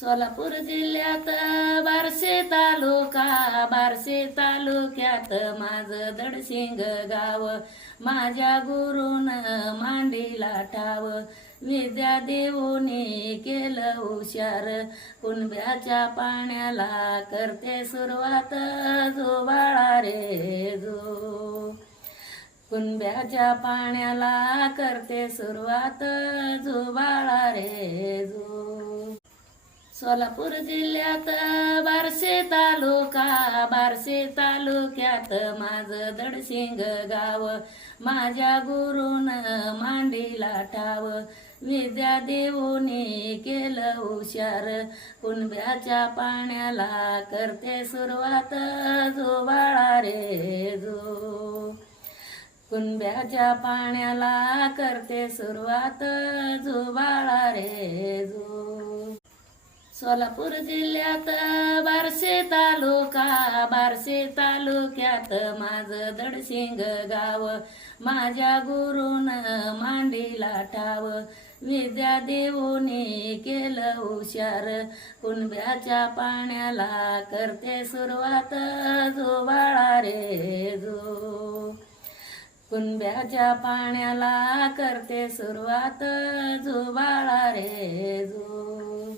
सोलापूर जिल्ह्यात बारशे तालुका बारशे तालुक्यात माझं दडसिंग गाव. माझ्या गुरुन मांडीला ठाव. विद्या देऊने केलं हुशार. कुणब्याच्या पाण्याला करते सुरुवात. जो बाळा रे जो. कुणब्याच्या पाण्याला करते सुरुवात. जो बाळा सोलापूर जिल्ह्यात बारशे तालुका बारशे तालुक्यात माझं दडसिंग गाव. माझ्या गुरुन मांडीला ठाव. विद्या देऊने केलं हुशार. कुणब्याच्या पाण्याला करते सुरुवात. जो बाळा रे जो. कुणब्याच्या पाण्याला करते सुरुवात. जो बाळा रे जो. सोलापूर जिल्ह्यात बारशे तालुका बारशे तालुक्यात माझं दडसिंग गाव. माझ्या गुरुन मांडीला ठाव. विद्या देऊने केलं हुशार. कुणब्याच्या पाण्याला करते सुरुवात. जो बाळा रे जो. कुणब्याच्या पाण्याला करते सुरुवात. जो बाळा रे जो.